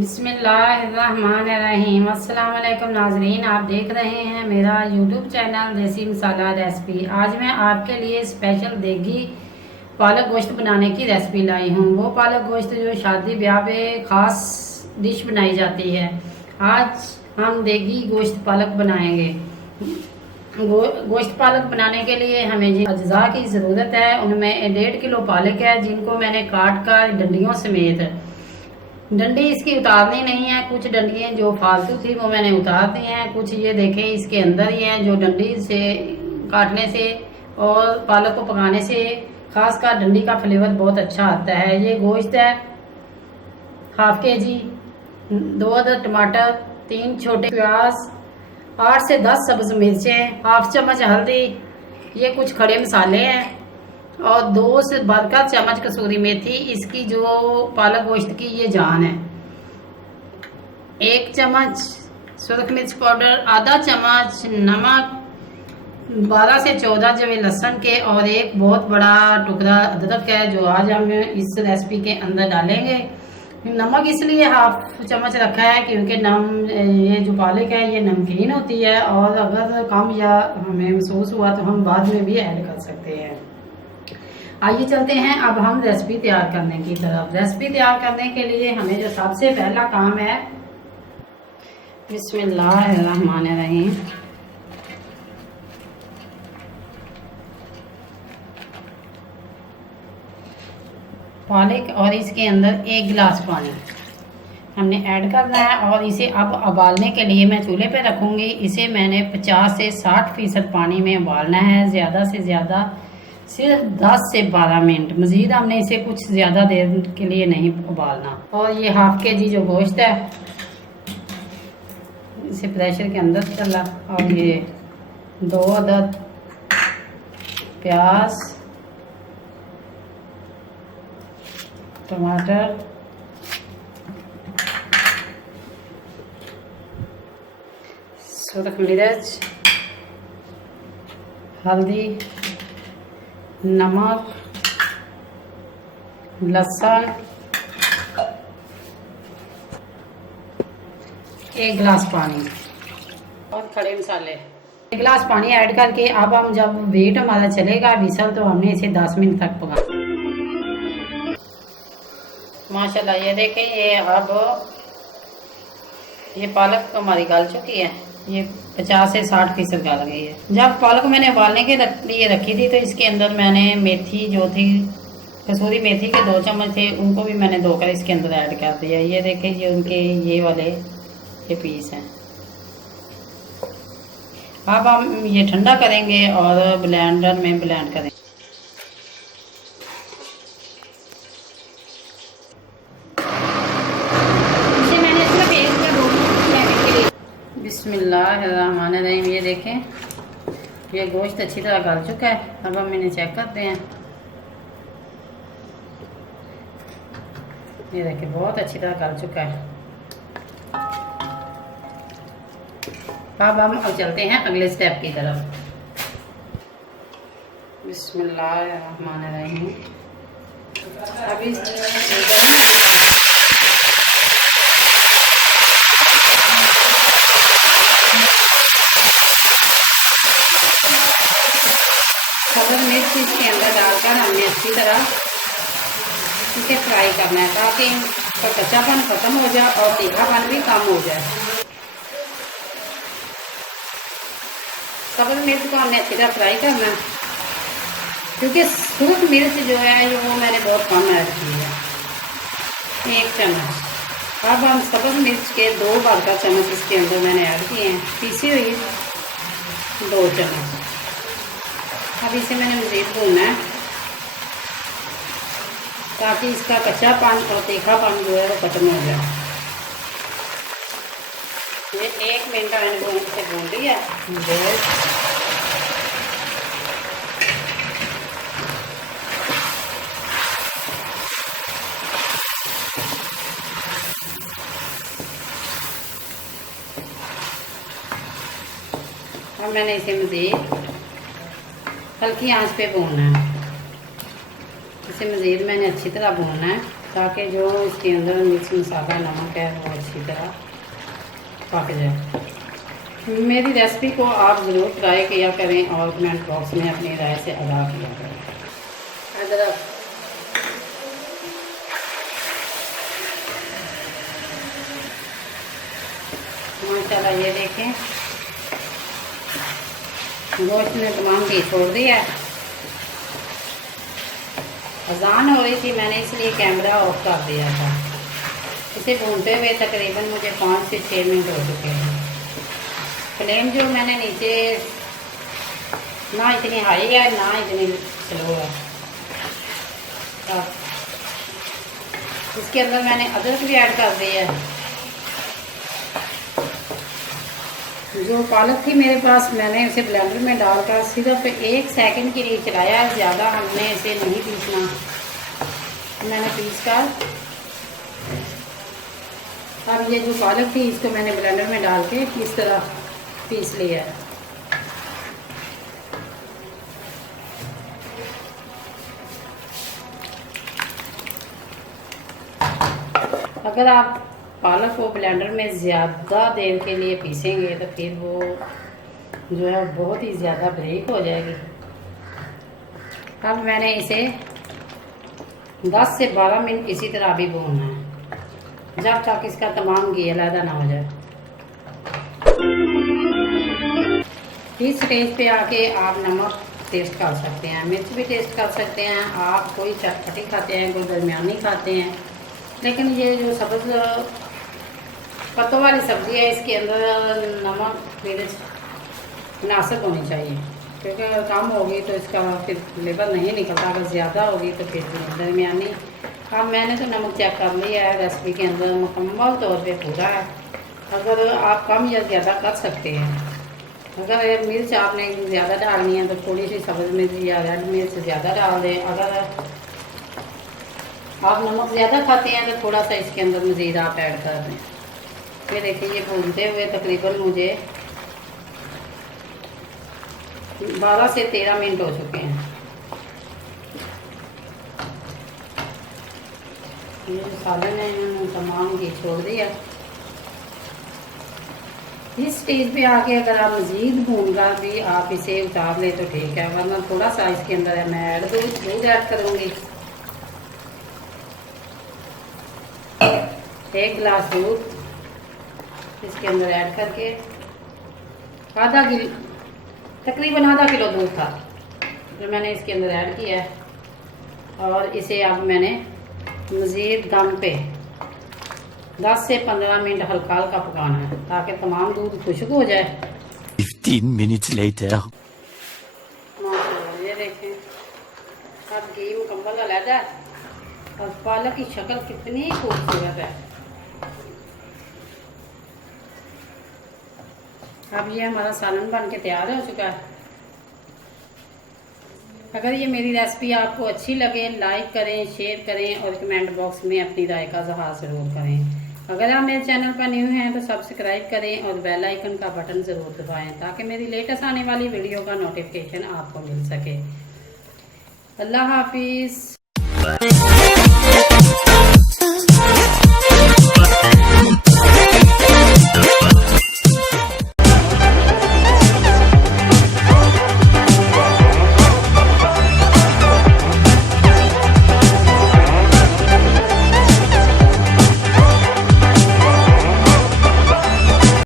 बिस्मिल्लाहिर्रहमानिर्रहीम। अस्सलाम वालेकुम नाजरीन, आप देख रहे हैं मेरा यूट्यूब चैनल देसी मसाला रेसिपी। आज मैं आपके लिए स्पेशल देगी पालक गोश्त बनाने की रेसिपी लाई हूँ। वो पालक गोश्त जो शादी ब्याह पे ख़ास डिश बनाई जाती है। आज हम देगी गोश्त पालक बनाएंगे। गोश्त पालक बनाने के लिए हमें जिन अज्जा की ज़रूरत है उनमें 1.5 किलो पालक है, जिनको मैंने काट कर डंडियों समेत, डंडी इसकी उतारनी नहीं है। कुछ डंडियाँ जो फालतू थी वो मैंने उतार दी हैं, कुछ ये देखें इसके अंदर ही हैं जो डंडी से काटने से और पालक को पकाने से खासकर डंडी का फ्लेवर बहुत अच्छा आता है। ये गोश्त है हाफ kg, 2 अदद टमाटर, 3 छोटे प्याज, 8 से 10 सब्ज मिर्चें, हाफ चम्मच हल्दी, ये कुछ खड़े मसाले हैं और 2 से बढ़कर चम्मच कसूरी मेथी। इसकी जो पालक गोश्त की ये जान है। 1 चम्मच सुरख मिर्च पाउडर, आधा चम्मच नमक, 12 से 14 जवे लहसुन के और एक बहुत बड़ा टुकड़ा अदरक है जो आज हम इस रेसिपी के अंदर डालेंगे। नमक इसलिए हाफ चम्मच रखा है क्योंकि ये जो पालक है ये नमकीन होती है और अगर कम या हमें महसूस हुआ तो हम बाद में भी ऐड कर सकते हैं। आइए चलते हैं अब हम रेसिपी तैयार करने की तरफ। रेसिपी तैयार करने के लिए हमें जो सबसे पहला काम है, बिस्मिल्लाहिर्रहमानिर्रहीम, पालक और इसके अंदर 1 गिलास पानी हमने ऐड करना है और इसे अब उबालने के लिए मैं चूल्हे पे रखूँगी। इसे मैंने 50 से 60% पानी में उबालना है, ज़्यादा से ज़्यादा सिर्फ 10 से 12 मिनट। मज़ीद हमने इसे कुछ ज़्यादा देर के लिए नहीं उबालना। और ये हाफ kg जो गोश्त है इसे प्रेशर के अंदर चला और ये 2 अदद प्याज, टमाटर, सुरख मिर्च, हल्दी, नमक, लहसुन, 1 गिलास पानी और खड़े मसाले। 1 गिलास पानी ऐड करके अब हम जब वेट हमारा चलेगा विसल तो हमने इसे 10 मिनट तक पकाना। माशाल्लाह ये देखें, ये अब ये पालक हमारी गल चुकी है। ये 50 से 60% गल गई है। जब पालक मैंने उबालने के लिए रखी थी तो इसके अंदर मैंने मेथी जो थी, कसूरी मेथी के 2 चम्मच थे, उनको भी मैंने धोकर इसके अंदर ऐड कर दिया। ये देखें, ये उनके ये वाले ये पीस हैं। अब हम ये ठंडा करेंगे और ब्लेंडर में ब्लेंड करेंगे। बिस्मिल्लाहिर्रहमानिर्रहीम, ये देखें ये गोश्त अच्छी तरह गल चुका है। अब हम इन्हें चेक करते हैं। ये देखें बहुत अच्छी तरह गल चुका है। अब हम चलते हैं अगले स्टेप की तरफ। बिस्मिल्लाहिर्रहमानिर्रहीम, अभी सब्ज़ मिर्च इसके अंदर डालकर हमने अच्छी तरह इसे फ्राई करना है ताकि इसका कच्चापन खत्म हो जाए और तीखापन भी कम हो जाए। सब्ज़ मिर्च को हमने अच्छी तरह फ्राई करना है क्योंकि सूख मिर्च जो है वो मैंने बहुत कम ऐड की है, 1 चम्मच। अब हम सब्ज़ मिर्च के 2 बड़का चम्मच इसके अंदर मैंने ऐड किए हैं, पीसी हुई 2 चम्मच। अब इसे मैंने मज़ीद भूनना है ताकि इसका कच्चापन और तीखापन जो है वो खत्म हो जाए। ये 1 मिनट मैंने से भून लिया। अब मैंने इसे मज़ीद हल्की आंच पे भूनना है। इसे मज़ीद मैंने अच्छी तरह भूनना है। ताकि जो इसके अंदर मिर्च मसाला नमक है वो अच्छी तरह पक जाए। मेरी रेसिपी को आप ज़रूर ट्राई किया करें और कमेंट बॉक्स में अपनी राय से आगाह किया करें। अदरक माशाल्लाह ये देखें गोश्त ने तमाम घी छोड़ दिया। अजान हो रही थी, मैंने इसलिए कैमरा ऑफ कर दिया था। इसे भूनते हुए तकरीबन मुझे 5 से 6 मिनट हो चुके हैं। फ्लेम जो मैंने नीचे ना इतनी हाई है ना इतनी स्लो है। इसके अंदर मैंने अदरक भी ऐड कर दिया है। जो पालक थी मेरे पास, मैंने उसे ब्लेंडर में डालकर सिर्फ 1 सेकंड के लिए चलाया, ज़्यादा हमने इसे नहीं पीसना। मैंने पीस कर अब ये जो पालक थी इसको मैंने ब्लेंडर में डाल के इस तरह पीस लिया है। अगर आप पालक को ब्लेंडर में ज़्यादा देर के लिए पीसेंगे तो फिर वो जो है बहुत ही ज़्यादा बारीक हो जाएगी। अब मैंने इसे 10 से 12 मिनट इसी तरह भी भूनना है जब तक इसका तमाम घी अलहदा ना हो जाए। इस स्टेज पे आके आप नमक टेस्ट कर सकते हैं, मिर्च भी टेस्ट कर सकते हैं। आप कोई चटपटी खाते हैं, कोई दरमियानी खाते हैं, लेकिन ये जो सब्ज़ पत्तों वाली सब्ज़ी है इसके अंदर नमक मिर्च मुनासिब होनी चाहिए, क्योंकि अगर कम होगी तो इसका फिर फ्लेवर नहीं निकलता। अगर ज़्यादा होगी तो फिर दरमियानी। अब मैंने तो नमक चेक कर लिया है, रेसिपी के अंदर मुकम्मल तौर पे पूरा है। अगर आप कम या ज़्यादा कर सकते हैं। अगर मिर्च आपने ज़्यादा डालनी है तो थोड़ी सी सब्ज़ मिर्च या रेड मिर्च ज़्यादा डाल दें। अगर आप नमक ज़्यादा खाते हैं तो थोड़ा सा इसके अंदर मज़ीद आप ऐड कर दें। ये देखिए ये भूनते हुए तकरीबन मुझे 12 से 13 मिनट हो चुके हैं। ये जो सालन है इन्होंने तमाम घी छोड़ दिया। इस स्टेज पे आके अगर आप मज़ीद भूनकर भी आप इसे उतार ले तो ठीक है, वरना थोड़ा सा इसके अंदर है मैं दूध ऐड करूँगी। 1 गिलास दूध इसके अंदर ऐड करके तकरीबन आधा किलो दूध था जो मैंने इसके अंदर ऐड किया है। और इसे अब मैंने मज़ीद दम पे 10 से 15 मिनट हल्का हल्का पकाना है ताकि तमाम दूध खुश्क हो जाए। 15 minutes later. ये देखें अब घी मुकम्मल अलहदा है और पालक की शक्ल कितनी खूबसूरत है। अब ये हमारा सालन बन के तैयार हो चुका है। अगर ये मेरी रेसिपी आपको अच्छी लगे लाइक करें, शेयर करें और कमेंट बॉक्स में अपनी राय का इज़हार ज़रूर करें। अगर आप मेरे चैनल पर न्यू हैं तो सब्सक्राइब करें और बेल आइकन का बटन ज़रूर दबाएं ताकि मेरी लेटेस्ट आने वाली वीडियो का नोटिफिकेशन आपको मिल सके। अल्लाह हाफिज़।